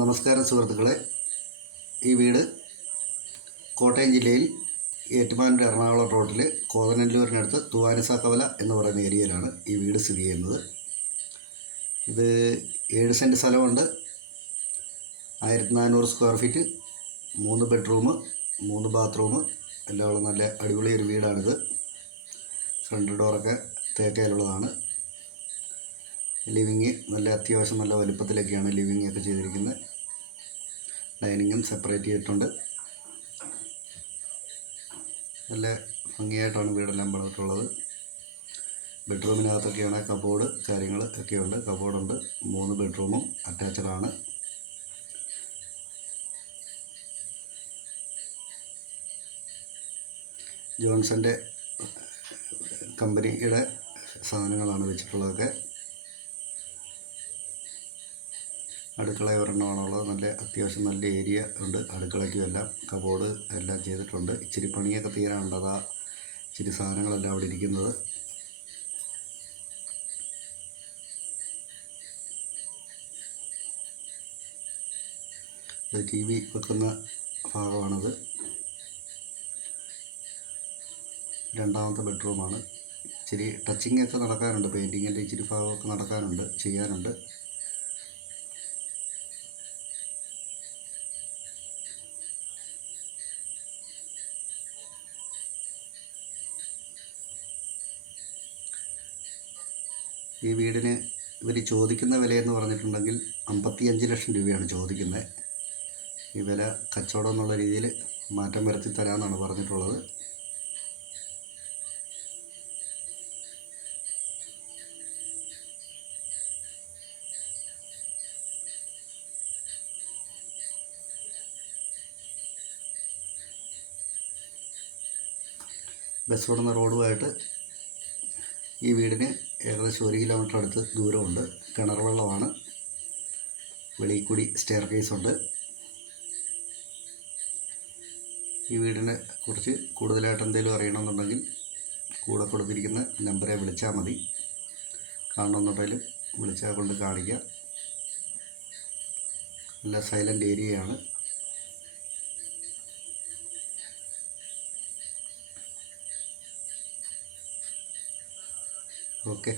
നമസ്കാരം സുഹൃത്തുക്കളെ. ഈ വീട് കോട്ടയം ജില്ലയിൽ ഏറ്റുമാനൂർ എറണാകുളം റോഡിൽ കോതനല്ലൂരിനടുത്ത് തൂവാനിസാക്കവല എന്ന് പറയുന്ന ഏരിയയിലാണ് ഈ വീട് സ്ഥിതി ചെയ്യുന്നത്. ഇത് 7 സെൻറ്റ് സ്ഥലമുണ്ട്, 1400 സ്ക്വയർ ഫീറ്റ്, 3 ബെഡ്റൂം, 3 ബാത്റൂം എല്ലാം ഉള്ള നല്ല അടിപൊളി ഒരു വീടാണിത്. ഫ്രണ്ട് ഡോറൊക്കെ തേക്കയിലുള്ളതാണ്. ലിവിങ് നല്ല അത്യാവശ്യം നല്ല വലുപ്പത്തിലൊക്കെയാണ് ലിവിങ് ഒക്കെ ചെയ്തിരിക്കുന്നത്. ഡൈനിങ്ങും സെപ്പറേറ്റ് ചെയ്തിട്ടുണ്ട്. നല്ല ഭംഗിയായിട്ടാണ് വീടെല്ലാം പണിതിട്ടുള്ളത്. ബെഡ്റൂമിനകത്തൊക്കെയാണ് കബോർഡ് കാര്യങ്ങൾ ഒക്കെയുണ്ട്. കബോർഡുണ്ട്. 3 ബെഡ്റൂമും അറ്റാച്ചഡാണ്. ജോൺസൻ്റെ കമ്പനിയുടെ സാധനങ്ങളാണ് വെച്ചിട്ടുള്ളതൊക്കെ. അടുക്കള ഒരെണ്ണമാണുള്ളത്. നല്ല അത്യാവശ്യം നല്ല ഏരിയ ഉണ്ട്. അടുക്കളയ്ക്കും എല്ലാം കബോർഡ് എല്ലാം ചെയ്തിട്ടുണ്ട്. ഇച്ചിരി പണിയൊക്കെ തീരാനുണ്ട്. അതാ ഇച്ചിരി സാധനങ്ങളെല്ലാം അവിടെ ഇരിക്കുന്നത്. TV വെക്കുന്ന ഭാഗമാണത്. രണ്ടാമത്തെ ബെഡ്റൂമാണ്. ഇച്ചിരി ടച്ചിങ് ഒക്കെ നടക്കാനുണ്ട്. പെയിൻറ്റിങ്ങിൻ്റെ ഇച്ചിരി ഭാഗമൊക്കെ നടക്കാനുണ്ട്, ചെയ്യാനുണ്ട്. ഈ വീടിന് ഇവർ ചോദിക്കുന്ന വിലയെന്ന് പറഞ്ഞിട്ടുണ്ടെങ്കിൽ 55 ലക്ഷം രൂപയാണ് ചോദിക്കുന്നത്. ഈ വില കച്ചവടം എന്നുള്ള രീതിയിൽ മാറ്റം വരുത്തി തരാമെന്നാണ് പറഞ്ഞിട്ടുള്ളത്. ബസ് ഓടുന്ന റോഡുമായിട്ട് ഈ വീടിന് ഏകദേശം 1 കിലോമീറ്റർ അടുത്ത് ദൂരമുണ്ട്. കിണർ വെള്ളമാണ്. വെളിയിൽ കൂടി സ്റ്റെയർ കേസുണ്ട്. ഈ വീടിനെ കുറിച്ച് കൂടുതലായിട്ട് എന്തെങ്കിലും അറിയണമെന്നുണ്ടെങ്കിൽ കൂടെ കൊടുത്തിരിക്കുന്ന നമ്പറെ വിളിച്ചാൽ മതി. കാണണമെന്നുണ്ടെങ്കിലും വിളിച്ചാൽ കൊണ്ട് കാണിക്കാം. നല്ല സൈലൻ്റ് ഏരിയയാണ്. ഓക്കെ.